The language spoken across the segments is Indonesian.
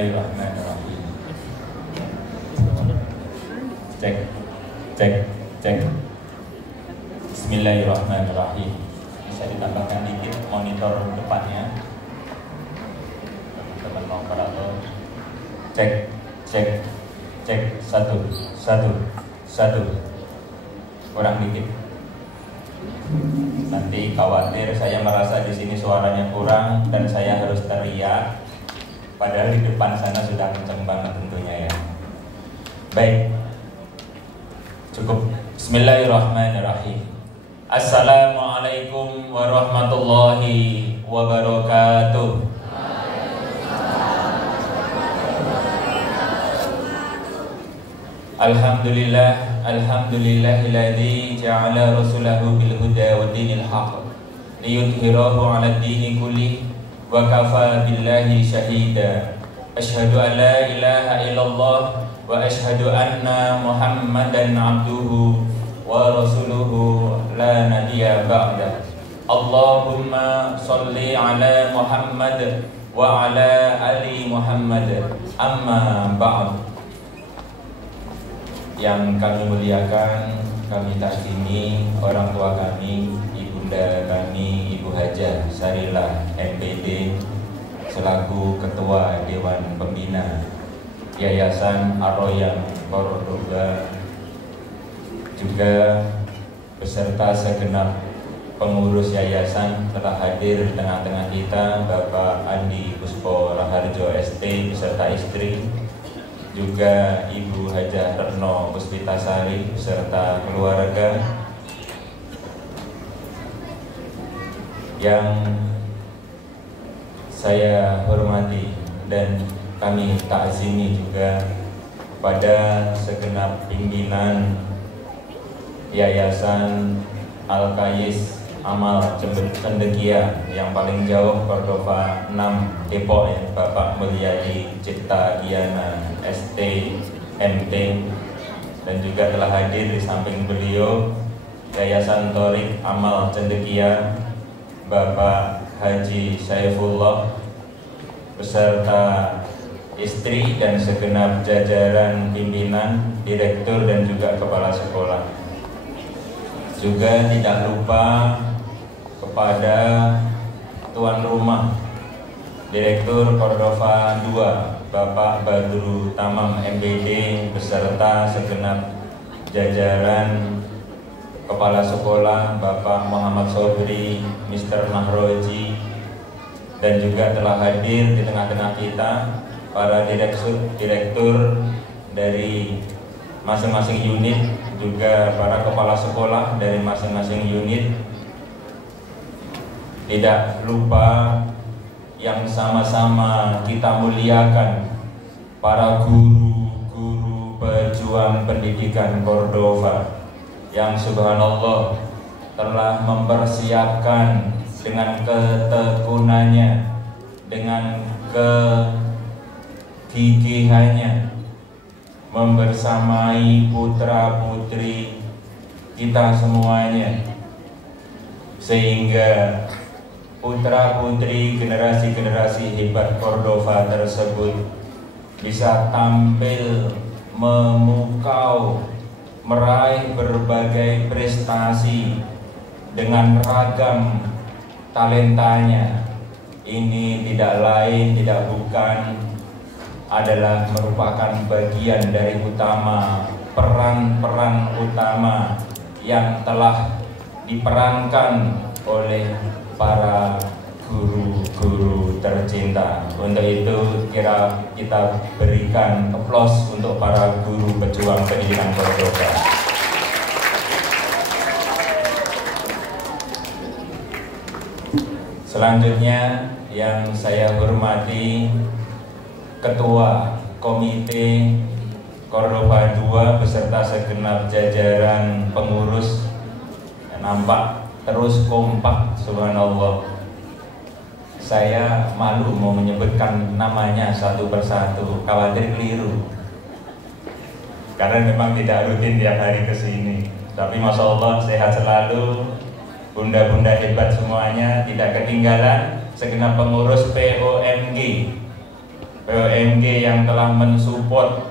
Bismillahirrahmanirrahim. Cek, cek, cek. Bismillahirrahmanirrahim. Bisa ditambahkan dikit monitor depannya. Teman-teman mau operator. Cek, cek, cek. Satu, satu, satu. Kurang dikit. Nanti khawatir saya merasa di sini suaranya kurang dan saya harus teriak. Padahal di depan sana sudah kenceng banget tentunya ya. Baik, cukup. Bismillahirrahmanirrahim. Assalamualaikum warahmatullahi wabarakatuh. Alhamdulillah, alhamdulillahilladzi ja'ala rasulahu bil huda wa dinil haqq liyudhhirahu 'ala ad-dini kulli wa kafa billahi syahida. Asyhadu an la ilaha illallah wa asyhadu anna Muhammadan 'abduhu wa rasuluhu la nabiyya ba'da. Allahumma shalli 'ala Muhammad wa 'ala ali Muhammad. Amma ba'd. Yang kami muliakan, kami takzimi orang tua kami, ibunda kami, Ibu Hajah Sarilah MPD selaku Ketua Dewan Pembina Yayasan Ar-Royan Cordoba, juga beserta segenap pengurus yayasan telah hadir di tengah-tengah kita, Bapak Andi Puspo Raharjo ST beserta istri, juga Ibu Hajah Retno Puspitasari beserta keluarga, yang saya hormati dan kami takzimi juga pada segenap pimpinan Yayasan Al-Kayis Amal Cendekia yang paling jauh Cordova 6 Depok ya, Bapak Mulyadi Cipta Giana ST MT, dan juga telah hadir di samping beliau Yayasan Thorik Amal Cendekia Bapak Haji Saifullah beserta istri dan segenap jajaran pimpinan, direktur dan juga kepala sekolah. Juga tidak lupa kepada tuan rumah Direktur Cordova 2 Bapak Badru Tamam MPD beserta segenap jajaran kepala sekolah, Bapak Muhammad Sobri, Mr. Mahroji, dan juga telah hadir di tengah-tengah kita para direktur dari masing-masing unit, juga para kepala sekolah dari masing-masing unit. Tidak lupa yang sama-sama kita muliakan para guru-guru pejuang pendidikan Cordova yang subhanallah telah mempersiapkan dengan ketekunannya, dengan kegigihannya membersamai putra-putri kita semuanya, sehingga putra-putri generasi-generasi hebat Cordova tersebut bisa tampil memukau, meraih berbagai prestasi dengan ragam talentanya. Ini tidak lain, tidak bukan adalah merupakan bagian dari peran-peran utama yang telah diperankan oleh para guru-guru tercinta. Untuk itu kita berikan aplaus untuk para guru pejuang pendidikan Cordova. Selanjutnya yang saya hormati Ketua Komite Cordova 2 beserta segenap jajaran pengurus, nampak terus kompak, subhanallah. Saya malu mau menyebutkan namanya satu persatu, khawatir keliru, karena memang tidak rutin tiap hari ke sini. Tapi masya Allah sehat selalu, bunda-bunda hebat semuanya, tidak ketinggalan segenap pengurus POMG BUMG yang telah mensupport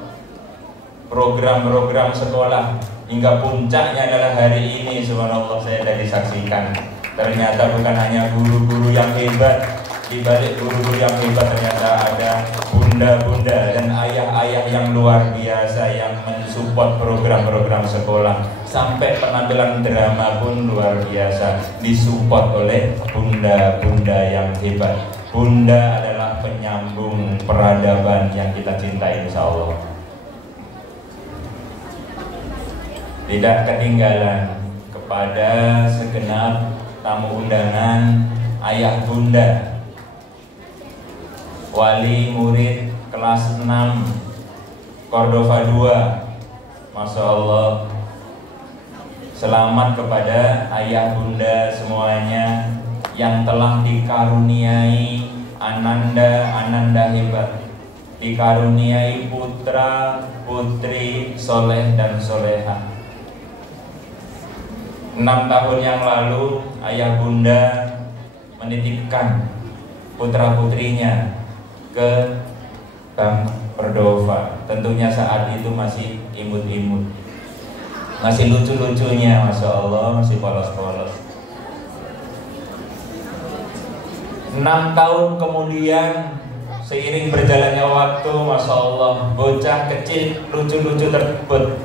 program-program sekolah hingga puncaknya adalah hari ini. Subhanallah, saya tadi saksikan. Ternyata bukan hanya guru-guru yang hebat, di balik guru-guru yang hebat ternyata ada bunda-bunda dan ayah-ayah yang luar biasa yang mensupport program-program sekolah. Sampai penampilan drama pun luar biasa disupport oleh bunda-bunda yang hebat. Bunda adalah penyambung peradaban yang kita cintai, insya Allah. Tidak ketinggalan kepada segenap tamu undangan, ayah bunda, wali murid kelas 6 Cordova 2, Masya Allah. Selamat kepada ayah bunda semuanya yang telah dikaruniai ananda hebat, dikaruniai putra putri soleh dan soleha. 6 tahun yang lalu ayah bunda menitipkan putra putrinya ke Bank Cordova. Tentunya saat itu masih imut-imut, masih lucu-lucunya, Masya Allah, masih polos-polos. 6 tahun kemudian, seiring berjalannya waktu, Masya Allah, bocah kecil lucu-lucu tersebut,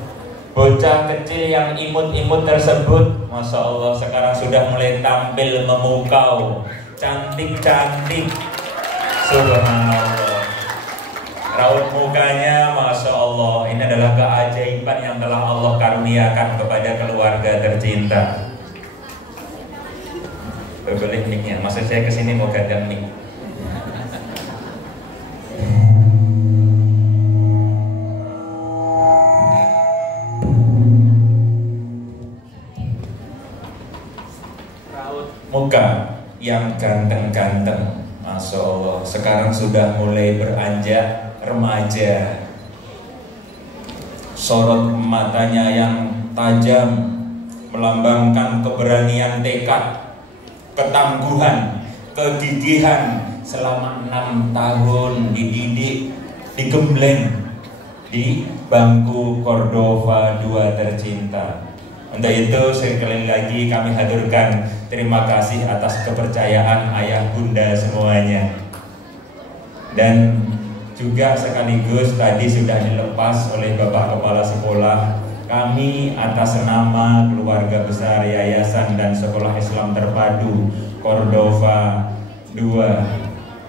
bocah kecil yang imut-imut tersebut, Masya Allah, sekarang sudah mulai tampil memukau, cantik-cantik. Subhanallah, raut mukanya, Masya Allah. Ini adalah keajaiban yang telah Allah karuniakan kepada keluarga tercinta. Boleh mic-nya, maksud saya kesini mau gadang mic. Muka yang ganteng-ganteng, Masya Allah, sekarang sudah mulai beranjak remaja. Sorot matanya yang tajam melambangkan keberanian tekad, ketangguhan, kegigihan. Selama 6 tahun dididik, digembleng di bangku Cordova 2 tercinta. Untuk itu sekali lagi kami haturkan terima kasih atas kepercayaan ayah bunda semuanya. Dan juga sekaligus tadi sudah dilepas oleh Bapak Kepala Sekolah, kami atas nama keluarga besar Yayasan dan Sekolah Islam Terpadu Cordova 2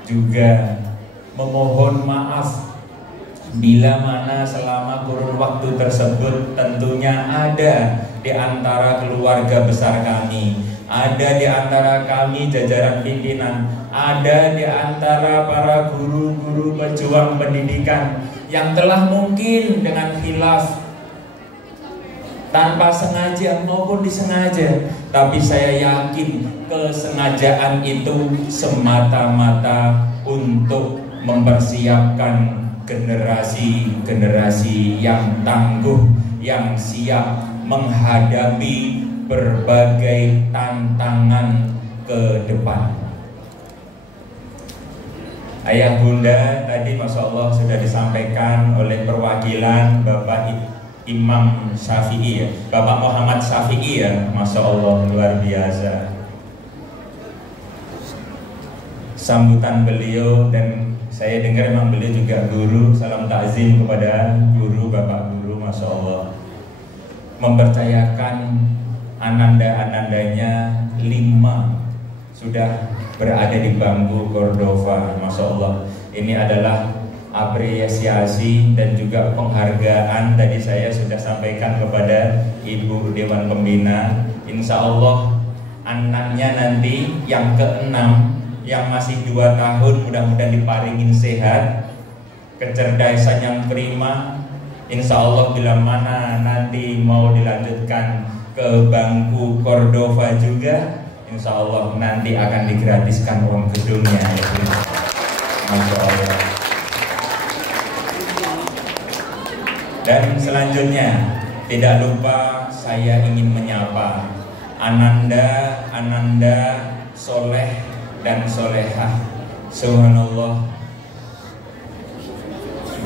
juga memohon maaf bila mana selama kurun waktu tersebut tentunya ada di antara keluarga besar kami, ada di antara kami jajaran pimpinan, ada di antara para guru-guru pejuang pendidikan yang telah mungkin dengan khilaf, tanpa sengaja maupun disengaja, tapi saya yakin kesengajaan itu semata-mata untuk mempersiapkan generasi-generasi yang tangguh, yang siap menghadapi berbagai tantangan ke depan. Ayah bunda tadi Masya Allah sudah disampaikan oleh perwakilan Bapak Imam Syafi'i ya, Bapak Muhammad Syafi'i ya, Masya Allah luar biasa sambutan beliau. Dan saya dengar memang beliau juga guru. Salam takzim kepada guru, Bapak Guru, Masya Allah, mempercayakan ananda-anandanya 5 sudah berada di bangku Cordova, Masya Allah. Ini adalah apresiasi dan juga penghargaan. Tadi saya sudah sampaikan kepada Ibu Dewan Pembina, insya Allah anaknya nanti yang ke-6 yang masih 2 tahun mudah-mudahan diparingin sehat, kecerdasan yang prima. Insya Allah bila mana nanti mau dilanjutkan ke bangku Cordova juga, insya Allah nanti akan digratiskan uang gedungnya ya, Masya Allah. Dan selanjutnya tidak lupa saya ingin menyapa ananda soleh dan solehah. Subhanallah,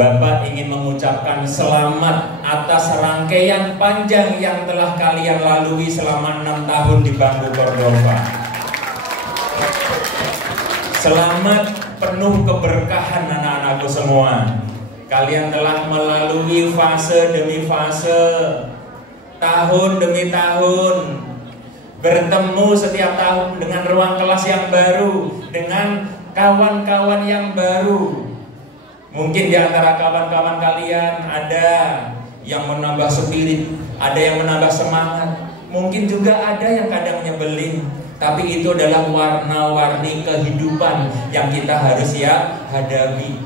Bapak ingin mengucapkan selamat atas rangkaian panjang yang telah kalian lalui selama 6 tahun di bangku Cordova. Selamat penuh keberkahan anak-anakku semua. Kalian telah melalui fase demi fase, tahun demi tahun, bertemu setiap tahun dengan ruang kelas yang baru, dengan kawan-kawan yang baru. Mungkin di antara kawan-kawan kalian ada yang menambah spirit, ada yang menambah semangat, mungkin juga ada yang kadang nyebelin. Tapi itu adalah warna-warni kehidupan yang kita harus hadapi.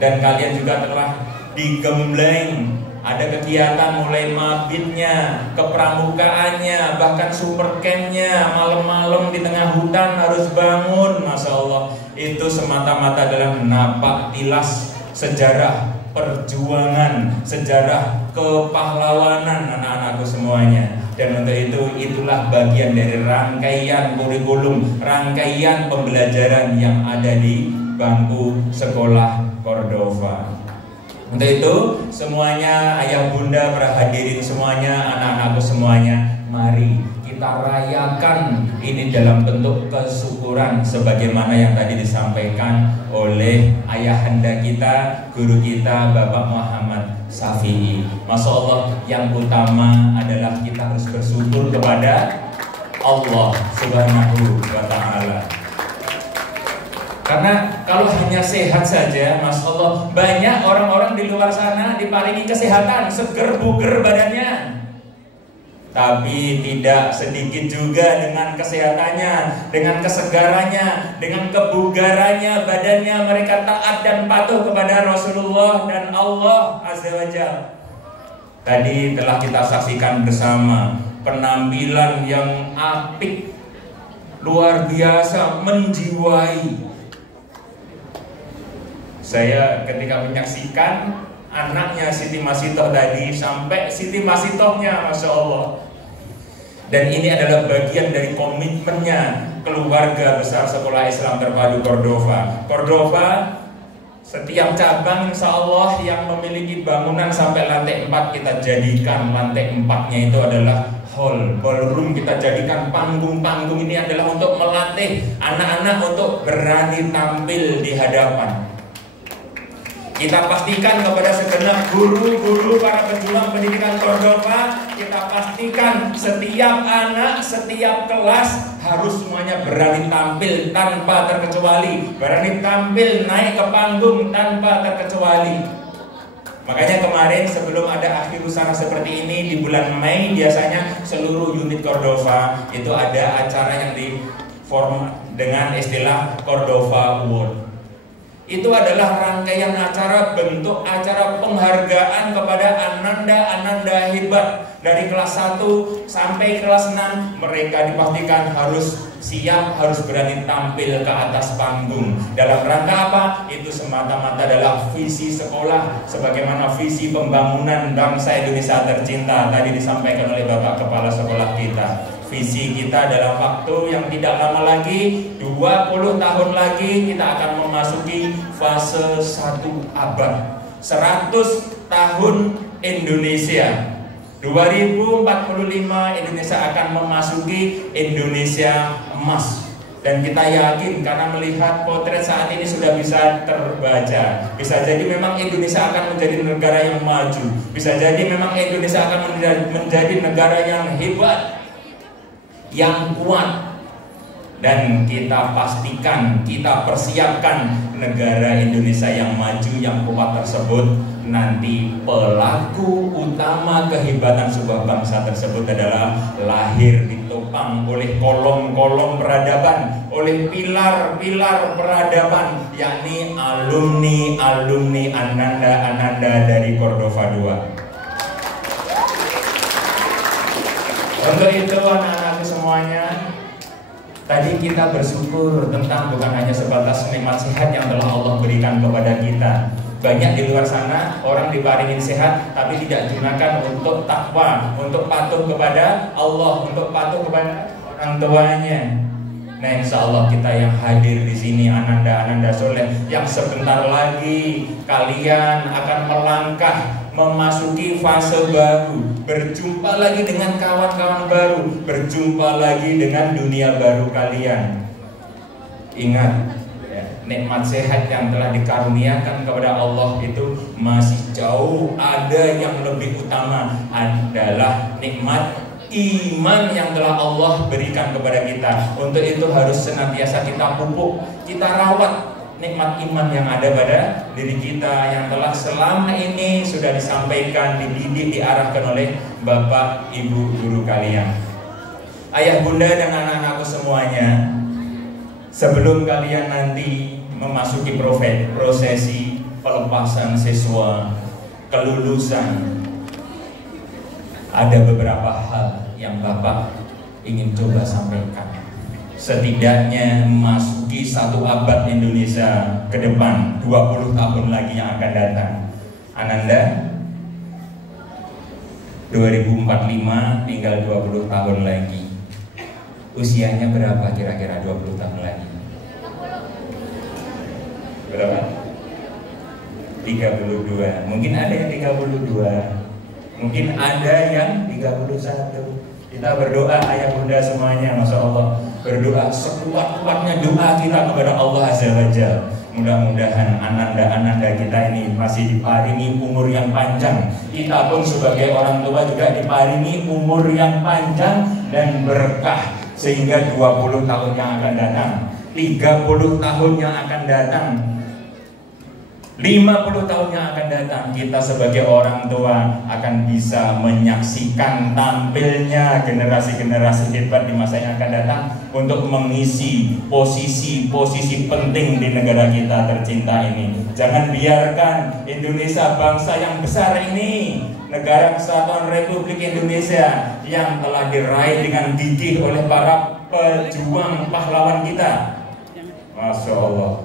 Dan kalian juga telah digembleng. Ada kegiatan mulai mabitnya, kepramukaannya, bahkan super campnya, malam-malam di tengah hutan harus bangun. Masya Allah, itu semata-mata adalah napak tilas sejarah perjuangan, sejarah kepahlawanan anak-anakku semuanya. Dan untuk itu, itulah bagian dari rangkaian kurikulum, rangkaian pembelajaran yang ada di bangku sekolah Cordova. Untuk itu semuanya, ayah bunda, para hadirin semuanya, anak-anakku semuanya, mari kita rayakan ini dalam bentuk kesyukuran sebagaimana yang tadi disampaikan oleh ayahanda kita, guru kita Bapak Muhammad Syafi'i. Masya Allah, yang utama adalah kita harus bersyukur kepada Allah Subhanahu wa Ta'ala. Karena kalau hanya sehat saja, Masya Allah, banyak orang-orang di luar sana diparingi kesehatan, seger buger badannya, tapi tidak sedikit juga dengan kesehatannya, dengan kesegarannya, dengan kebugarannya badannya, mereka taat dan patuh kepada Rasulullah dan Allah Azza wa Jalla. Tadi telah kita saksikan bersama penampilan yang apik, luar biasa, menjiwai. Saya ketika menyaksikan anaknya Siti Masitoh tadi, sampai Siti Masitohnya, Masya Allah. Dan ini adalah bagian dari komitmennya keluarga besar Sekolah Islam Terpadu Cordova. Cordova, setiap cabang insya Allah yang memiliki bangunan sampai lantai 4 kita jadikan lantai 4-nya itu adalah hall, ballroom, kita jadikan panggung-panggung. Ini adalah untuk melatih anak-anak untuk berani tampil di hadapan. Kita pastikan kepada segenap guru-guru, para pejuang pendidikan Cordova, kita pastikan setiap anak, setiap kelas harus semuanya berani tampil tanpa terkecuali, berani tampil naik ke panggung tanpa terkecuali. Makanya kemarin sebelum ada akhir usaha seperti ini di bulan Mei, biasanya seluruh unit Cordova itu ada acara yang diform dengan istilah Cordova Award. Itu adalah rangkaian acara, bentuk acara penghargaan kepada ananda-ananda hebat. Dari kelas 1 sampai kelas 6 mereka dipastikan harus siap, harus berani tampil ke atas panggung. Dalam rangka apa? Itu semata-mata adalah visi sekolah, sebagaimana visi pembangunan bangsa Indonesia tercinta tadi disampaikan oleh Bapak Kepala Sekolah kita. Visi kita dalam waktu yang tidak lama lagi, 20 tahun lagi, kita akan memasuki fase 1 abad, 100 tahun Indonesia. 2045 Indonesia akan memasuki Indonesia emas. Dan kita yakin karena melihat potret saat ini sudah bisa terbaca, bisa jadi memang Indonesia akan menjadi negara yang maju, bisa jadi memang Indonesia akan menjadi negara yang hebat, yang kuat. Dan kita pastikan, kita persiapkan negara Indonesia yang maju, yang kuat tersebut. Nanti pelaku utama kehebatan sebuah bangsa tersebut adalah lahir ditopang oleh kolom-kolom peradaban, oleh pilar-pilar peradaban, yakni alumni-alumni ananda-ananda dari Cordova II. Untuk itu anak-anakku semuanya, tadi kita bersyukur tentang bukan hanya sebatas nikmat sehat yang telah Allah berikan kepada kita. Banyak di luar sana orang diparingin sehat tapi tidak digunakan untuk takwa, untuk patuh kepada Allah, untuk patuh kepada orang tuanya. Nah, insya Allah kita yang hadir di sini, ananda-ananda soleh, yang sebentar lagi kalian akan melangkah memasuki fase baru, berjumpa lagi dengan kawan-kawan baru, berjumpa lagi dengan dunia baru kalian. Ingat, nikmat sehat yang telah dikaruniakan kepada Allah itu masih jauh ada yang lebih utama, adalah nikmat iman yang telah Allah berikan kepada kita. Untuk itu harus senantiasa kita pupuk, kita rawat nikmat iman yang ada pada diri kita, yang telah selama ini sudah disampaikan, dididik, diarahkan oleh Bapak Ibu guru kalian. Ayah bunda dan anak-anakku semuanya, sebelum kalian nanti memasuki prosesi pelepasan siswa, kelulusan, ada beberapa hal yang Bapak ingin coba sampaikan. Setidaknya memasuki 1 abad Indonesia ke depan, 20 tahun lagi yang akan datang. Ananda 2045 tinggal 20 tahun lagi. Usianya berapa kira-kira 20 tahun lagi? Berapa? 32. Mungkin ada yang 32. Mungkin ada yang 31. Kita berdoa ayah bunda semuanya, Masya Allah, berdoa sekuat-kuatnya doa kita kepada Allah Azza wa Jalla. Mudah-mudahan ananda-ananda kita ini masih diparingi umur yang panjang. Kita pun sebagai orang tua juga diparingi umur yang panjang dan berkah, sehingga 20 tahun yang akan datang, 30 tahun yang akan datang, 50 tahun yang akan datang, kita sebagai orang tua akan bisa menyaksikan tampilnya generasi-generasi hebat di masa yang akan datang untuk mengisi posisi-posisi penting di negara kita tercinta ini. Jangan biarkan Indonesia, bangsa yang besar ini, negara kesatuan Republik Indonesia yang telah diraih dengan gigih oleh para pejuang pahlawan kita. Masya Allah.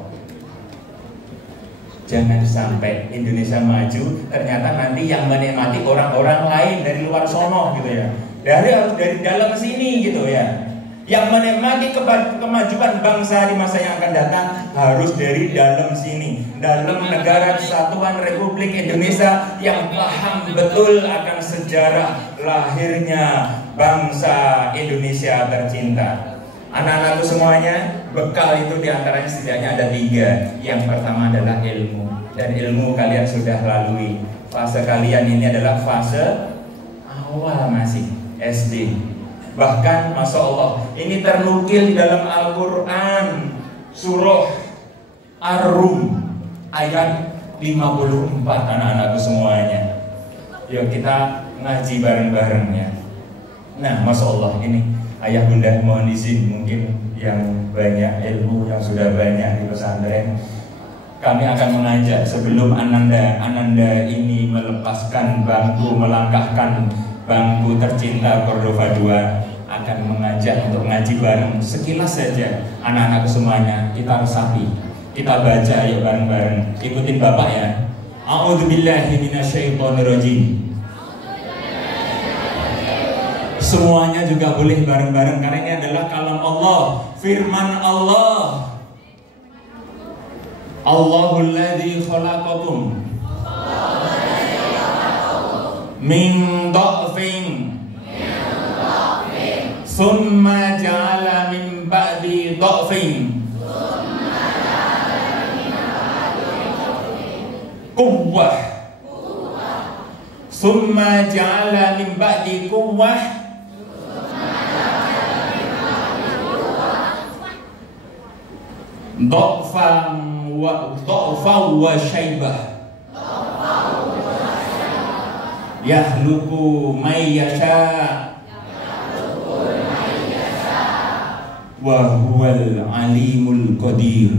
Jangan sampai Indonesia maju, ternyata nanti yang menikmati orang-orang lain dari luar sono gitu ya. Harus dari dalam sini gitu ya. Yang menikmati kemajuan bangsa di masa yang akan datang harus dari dalam sini, dalam negara kesatuan Republik Indonesia yang paham betul akan sejarah lahirnya bangsa Indonesia tercinta. Anak-anakku semuanya, bekal itu diantaranya setidaknya ada 3. Yang pertama adalah ilmu, dan ilmu kalian sudah lalui. Fase kalian ini adalah fase awal, masih SD. Bahkan Masya Allah, ini ternukil di dalam Al-Quran, surah Ar-Rum ayat 54. Anak-anakku semuanya, yuk kita ngaji bareng-bareng ya. Nah Masya Allah, ini ayah bunda mohon izin, mungkin yang banyak ilmu, yang sudah banyak di pesantren, kami akan mengajak sebelum ananda ini melepaskan bangku, melangkahkan bangku tercinta Cordova 2, akan mengajak untuk ngaji bareng. Sekilas saja anak-anakku semuanya, kita resapi, kita baca ayo bareng-bareng. Ikutin bapak ya. A'udzubillahi minasyaitonirrajim. Semuanya juga boleh bareng-bareng karena ini adalah kalam Allah, firman Allah. Allahul ladzi khalaqakum min dha'fin summa ja'ala min ba'di dha'fin quwwah summa ja'ala min ba'di quwwah dha'fan wa syaibah yahluku may yasha wa huwal alimul qadir.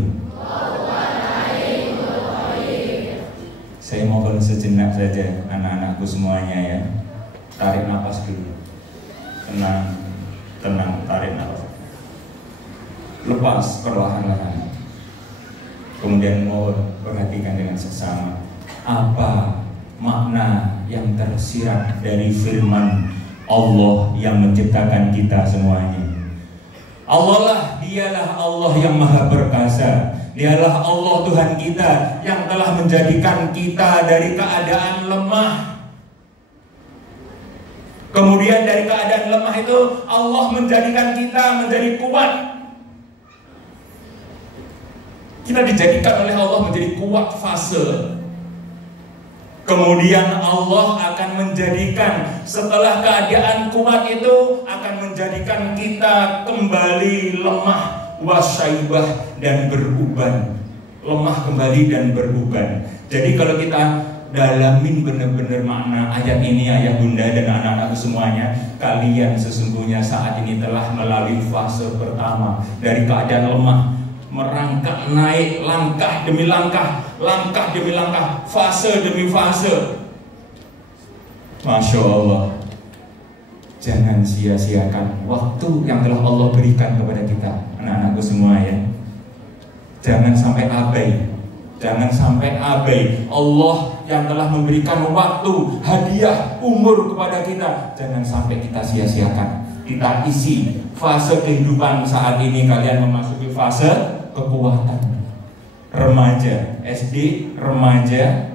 Saya mohon sejenak saja anak-anakku semuanya ya, tarik nafas dulu, tenang, tarik nafas, lepas perlahan-lahan. Kemudian mohon perhatikan dengan seksama apa makna yang tersirat dari firman Allah yang menciptakan kita semuanya. Allah lah, dialah Allah yang maha perkasa. Dialah Allah Tuhan kita yang telah menjadikan kita dari keadaan lemah. Kemudian dari keadaan lemah itu Allah menjadikan kita menjadi kuat. Kita dijadikan oleh Allah menjadi kuat fase. Kemudian Allah akan menjadikan setelah keadaan kuat itu akan menjadikan kita kembali lemah, wasyaibah dan beruban. Lemah kembali dan beruban. Jadi kalau kita dalamin benar-benar makna ayat ini, ayah bunda dan anak-anakku semuanya, kalian sesungguhnya saat ini telah melalui fase pertama dari keadaan lemah, merangkak naik langkah demi langkah, langkah demi langkah, fase demi fase. Masya Allah. Jangan sia-siakan waktu yang telah Allah berikan kepada kita, anak-anakku semua ya. Jangan sampai abai. Jangan sampai abai. Allah yang telah memberikan waktu, hadiah, umur kepada kita, jangan sampai kita sia-siakan. Kita isi fase kehidupan saat ini. Kalian memasuki fase kekuatan remaja, SD, remaja,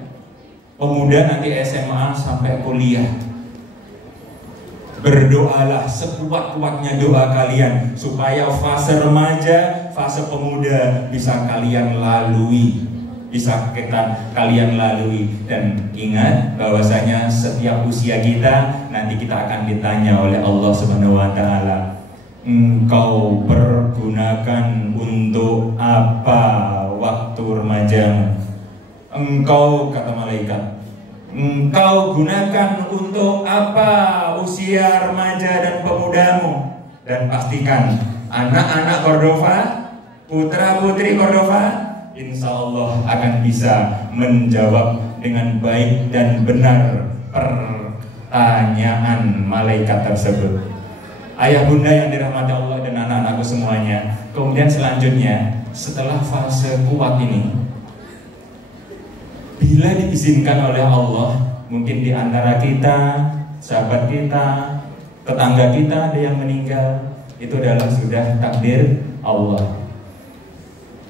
pemuda, nanti SMA sampai kuliah. Berdoalah sekuat-kuatnya doa kalian supaya fase remaja, fase pemuda bisa kalian lalui, kalian lalui. Dan ingat bahwasanya setiap usia kita nanti kita akan ditanya oleh Allah Subhanahu wa taala, engkau pergunakan untuk apa waktu remajamu? Engkau, kata malaikat, engkau gunakan untuk apa usia remaja dan pemudamu? Dan pastikan anak-anak Cordova, putra-putri Cordova, insya Allah akan bisa menjawab dengan baik dan benar pertanyaan malaikat tersebut. Ayah bunda yang dirahmati Allah dan anak-anakku semuanya. Kemudian selanjutnya, setelah fase kuat ini, bila diizinkan oleh Allah, mungkin di antara kita, sahabat kita, tetangga kita ada yang meninggal, itu adalah sudah takdir Allah.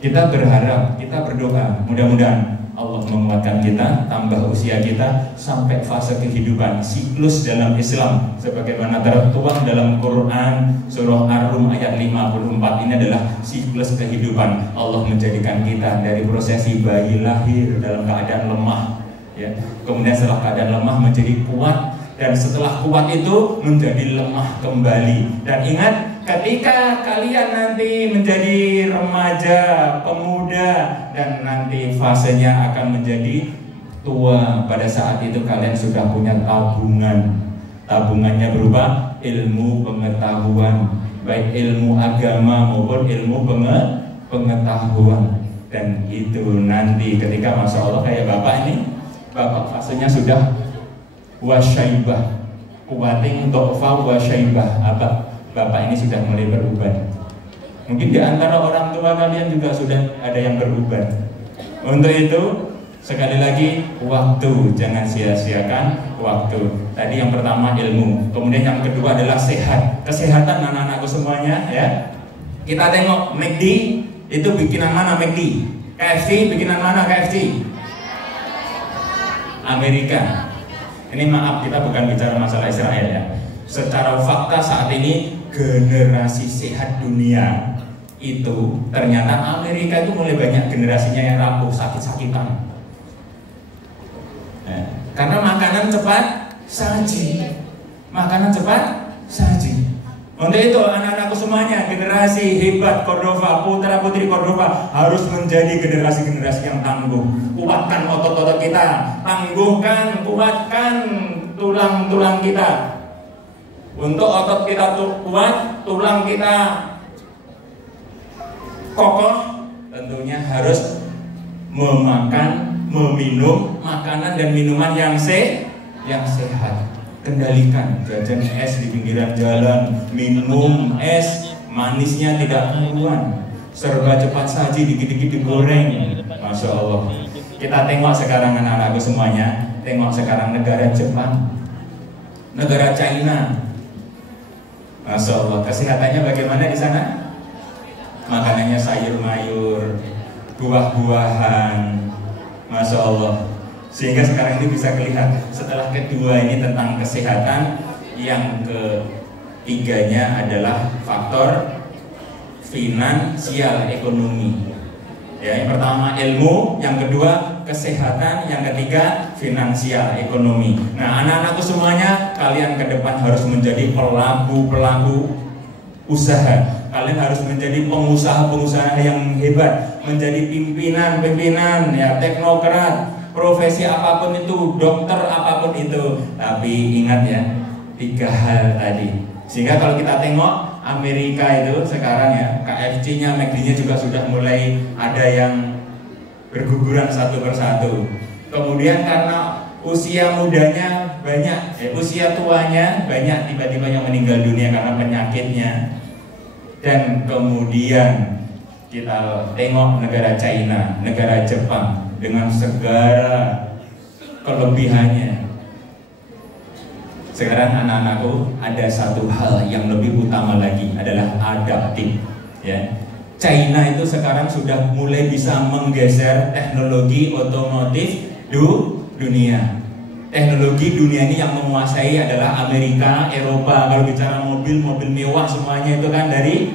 Kita berharap, kita berdoa, mudah-mudahan Allah menguatkan kita, tambah usia kita sampai fase kehidupan, siklus dalam Islam sebagaimana tertuang dalam Quran surah Ar-Rum ayat 54. Ini adalah siklus kehidupan. Allah menjadikan kita dari prosesi bayi lahir dalam keadaan lemah, ya. Kemudian setelah keadaan lemah menjadi kuat, dan setelah kuat itu menjadi lemah kembali. Dan ingat, ketika kalian nanti menjadi remaja, pemuda, dan nanti fasenya akan menjadi tua, pada saat itu kalian sudah punya tabungan. Tabungannya berupa ilmu pengetahuan, baik ilmu agama maupun ilmu pengetahuan. Dan itu nanti ketika Masya Allah kayak bapak ini, bapak fasenya sudah wasyaibah, kuating do'fa wasyaibah. Bapak ini sudah mulai beruban. Mungkin di antara orang tua kalian juga sudah ada yang beruban. Untuk itu sekali lagi, waktu, jangan sia-siakan waktu. Tadi yang pertama ilmu, kemudian yang kedua adalah sehat, kesehatan anak-anakku semuanya ya. Kita tengok McD itu bikinan mana McD? KFC bikinan mana KFC? Amerika. Ini maaf, kita bukan bicara masalah Israel ya. Secara fakta saat ini generasi sehat dunia itu ternyata Amerika itu mulai banyak generasinya yang rapuh, sakit-sakitan. Karena makanan cepat saji, makanan cepat saji. Untuk itu anak-anakku semuanya, generasi hebat Cordova, putra putri Cordova harus menjadi generasi-generasi yang tangguh. Kuatkan otot-otot kita, tangguhkan, kuatkan tulang-tulang kita. Untuk otot kita kuat, tulang kita kokoh, tentunya harus memakan, meminum makanan dan minuman yang sehat. Kendalikan jajan es di pinggiran jalan, minum es manisnya tidak keluar, serba cepat saji, dikit-dikit digoreng. Masya Allah. Kita tengok sekarang anak-anakku semuanya, tengok sekarang negara Jepang, negara China. Masya Allah, kesehatannya bagaimana di sana? makanannya sayur mayur, buah-buahan, Masya Allah. Sehingga sekarang ini bisa kelihatan. Setelah kedua ini tentang kesehatan, yang ketiganya adalah faktor finansial ekonomi. Ya, yang pertama ilmu, yang kedua kesehatan, yang ketiga finansial ekonomi. Nah, anak-anakku semuanya, kalian ke depan harus menjadi pelaku usaha. Kalian harus menjadi pengusaha-pengusaha yang hebat, menjadi pimpinan-pimpinan, ya, teknokrat, profesi apapun itu, dokter apapun itu. Tapi ingat ya, 3 hal tadi. Sehingga kalau kita tengok Amerika itu sekarang ya, KFC-nya, McD-nya juga sudah mulai ada yang berguguran satu persatu. Kemudian karena usia mudanya banyak, usia tuanya banyak tiba-tiba yang meninggal dunia karena penyakitnya. Dan kemudian kita tengok negara China, negara Jepang dengan segala kelebihannya. Sekarang anak-anakku ada satu hal yang lebih utama lagi, adalah adaptif. Ya, China itu sekarang sudah mulai bisa menggeser teknologi otomotif dunia. Teknologi dunia ini yang menguasai adalah Amerika, Eropa. Kalau bicara mobil mewah semuanya itu kan dari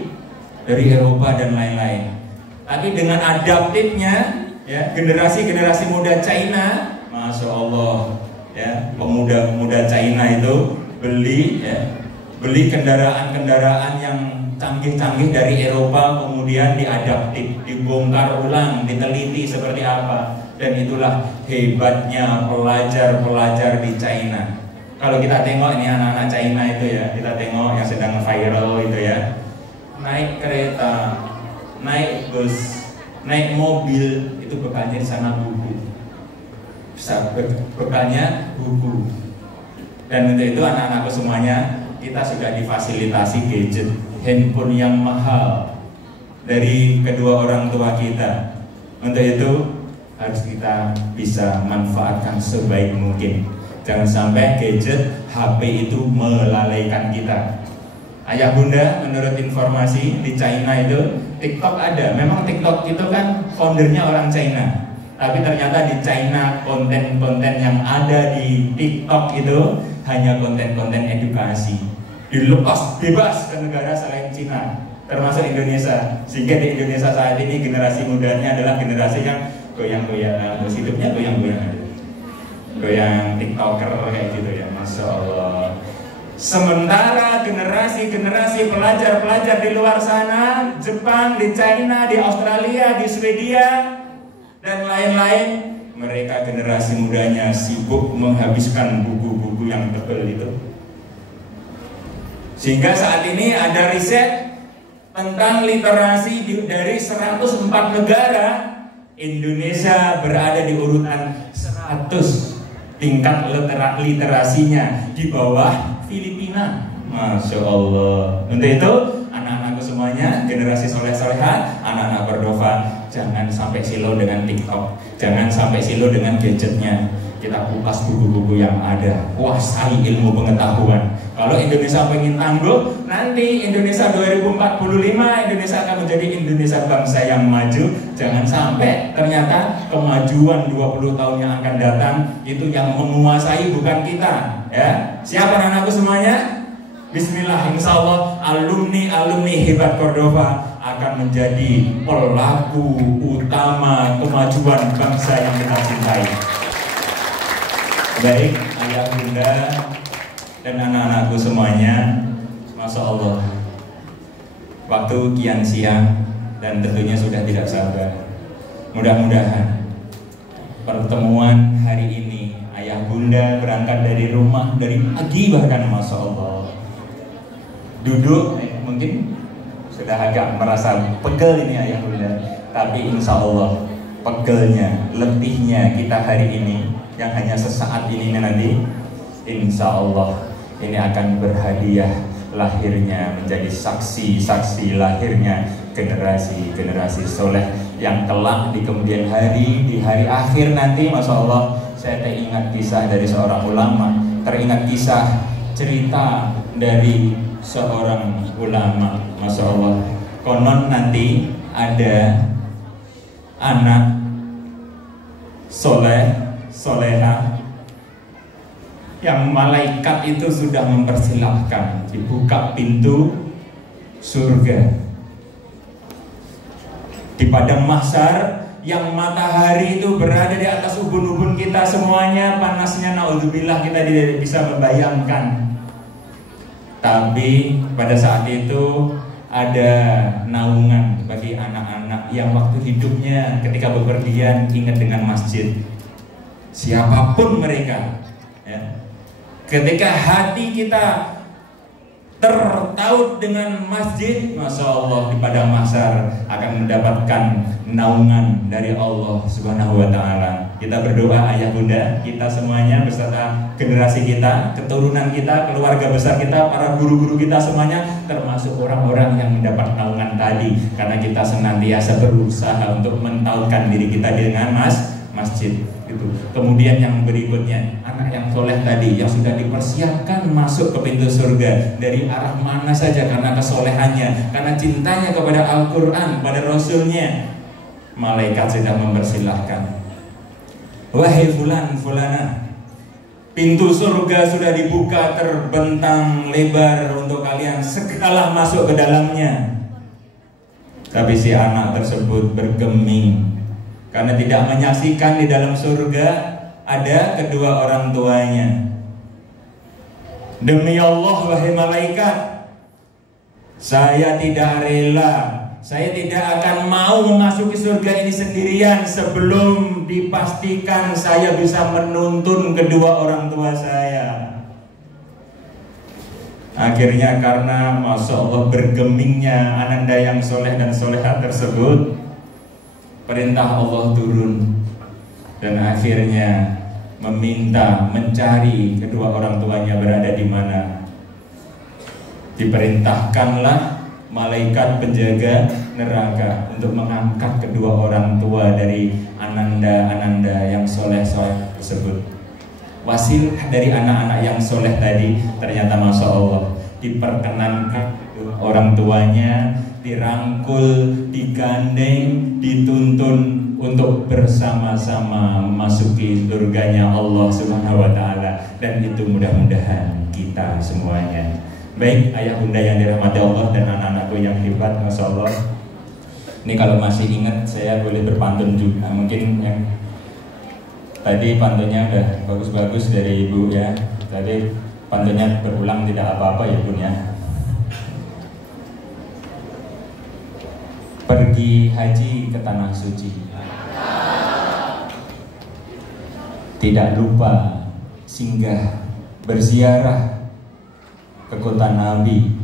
Eropa dan lain-lain. Tapi dengan adaptifnya, ya, generasi muda China, Masya Allah, ya, pemuda China itu beli kendaraan yang canggih-canggih dari Eropa, kemudian diadaptif, dibongkar ulang, diteliti seperti apa. Dan itulah hebatnya pelajar di China. Kalau kita tengok ini anak-anak China itu ya, kita tengok yang sedang viral itu ya, naik kereta, naik bus, naik mobil, itu bekalnya di sana buku. Bekalnya buku. Dan untuk itu anak-anakku semuanya, kita sudah difasilitasi gadget, handphone yang mahal dari kedua orang tua kita. Untuk itu harus kita bisa manfaatkan sebaik mungkin. Jangan sampai gadget, HP itu melalaikan kita. Ayah bunda, menurut informasi di China itu TikTok ada. Memang TikTok itu kan foundernya orang China. Tapi ternyata di China konten-konten yang ada di TikTok itu hanya konten-konten edukasi. Dilepas bebas ke negara selain China, termasuk Indonesia. Sehingga di Indonesia saat ini generasi mudanya adalah generasi yang goyang-goyang, hidupnya goyang-goyang, goyang TikToker kayak gitu ya, Masya Allah. Sementara generasi pelajar di luar sana, Jepang, di China, di Australia, di Swedia, dan lain-lain, mereka generasi mudanya sibuk menghabiskan buku-buku yang tebal itu. Sehingga saat ini ada riset tentang literasi dari 104 negara. Indonesia berada di urutan 100 tingkat literasinya, di bawah Filipina. Masya Allah. Untuk itu anak-anakku semuanya, generasi soleh-soleha, anak-anak Cordova, jangan sampai silau dengan TikTok, jangan sampai silau dengan gadgetnya. Kita kupas buku-buku yang ada, kuasai ilmu pengetahuan. Kalau Indonesia pengen tangguh, nanti Indonesia 2045, Indonesia akan menjadi Indonesia bangsa yang maju. Jangan sampai ternyata kemajuan 20 tahun yang akan datang itu yang menguasai bukan kita. Ya, siapa anak-anakku semuanya? Bismillah, insya Allah alumni hebat Cordova akan menjadi pelaku utama kemajuan bangsa yang kita cintai. Baik, ayah bunda dan anak-anakku semuanya, Masya Allah, waktu kian siang dan tentunya sudah tidak sabar. Mudah-mudahan pertemuan hari ini, ayah bunda berangkat dari rumah dari pagi bahkan, Masya Allah, duduk mungkin sudah agak merasa pegel ini ayah bunda, tapi insya Allah pegelnya, letihnya kita hari ini yang hanya sesaat ini nanti, insya Allah ini akan berhadiah lahirnya, menjadi saksi lahirnya generasi soleh yang kelak di kemudian hari, di hari akhir nanti, Masya Allah, saya teringat kisah dari seorang ulama, teringat kisah cerita dari seorang ulama, Masya Allah, konon nanti ada anak soleh, soleha yang malaikat itu sudah mempersilahkan dibuka pintu surga. Di padang mahsyar yang matahari itu berada di atas ubun-ubun kita semuanya, panasnya naudzubillah kita tidak bisa membayangkan. Tapi pada saat itu ada naungan bagi anak-anak yang waktu hidupnya ketika bepergian ingat dengan masjid. Siapapun mereka, ya. Ketika hati kita tertaut dengan masjid, Masya Allah, di padang mahsyar akan mendapatkan naungan dari Allah Subhanahu wa Ta'ala. Kita berdoa ayah bunda, kita semuanya beserta generasi kita, keturunan kita, keluarga besar kita, para guru-guru kita semuanya termasuk orang-orang yang mendapat naungan tadi, karena kita senantiasa berusaha untuk mentautkan diri kita dengan masjid gitu. Kemudian yang berikutnya, anak yang soleh tadi yang sudah dipersiapkan masuk ke pintu surga dari arah mana saja karena kesolehannya, karena cintanya kepada Al-Quran, pada Rasulnya. Malaikat sudah mempersilahkan, wahai fulan, fulana, pintu surga sudah dibuka terbentang lebar untuk kalian, segeralah masuk ke dalamnya. Tapi si anak tersebut bergeming karena tidak menyaksikan di dalam surga ada kedua orang tuanya. Demi Allah wahai malaikat, saya tidak rela, saya tidak akan mau memasuki surga ini sendirian sebelum dipastikan saya bisa menuntun kedua orang tua saya. Akhirnya karena Masya Allah bergemingnya ananda yang soleh dan soleha tersebut, perintah Allah turun dan akhirnya meminta mencari kedua orang tuanya berada di mana. Diperintahkanlah malaikat penjaga neraka untuk mengangkat kedua orang tua dari ananda-ananda yang soleh-soleh tersebut. Wasilah dari anak-anak yang soleh tadi ternyata Masya Allah diperkenankan orang tuanya, dirangkul, digandeng, dituntun untuk bersama-sama memasuki surganya Allah Subhanahu wa Ta'ala. Dan itu mudah-mudahan kita semuanya. Baik ayah bunda yang dirahmati Allah dan anak-anakku yang hebat, Masya Allah. Ini kalau masih ingat saya boleh berpantun juga. Mungkin yang tadi pantunnya udah bagus-bagus dari ibu ya. Tadi pantunnya berulang tidak apa-apa ya bun ya. Pergi haji ke tanah suci, tidak lupa singgah berziarah ke kota Nabi.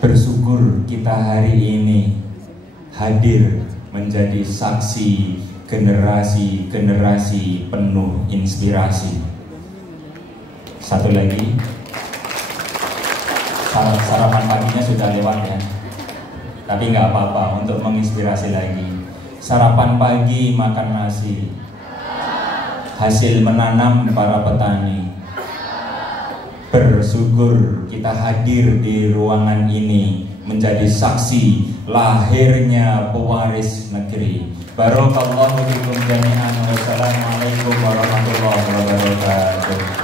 Bersyukur kita hari ini hadir menjadi saksi generasi-generasi penuh inspirasi. Satu lagi, sarapan paginya sudah lewat ya, tapi nggak apa-apa untuk menginspirasi lagi. Sarapan pagi makan nasi, hasil menanam para petani. Bersyukur kita hadir di ruangan ini menjadi saksi lahirnya pewaris negeri. Barakallahu fikum jami'an. Wassalamualaikum warahmatullahi wabarakatuh.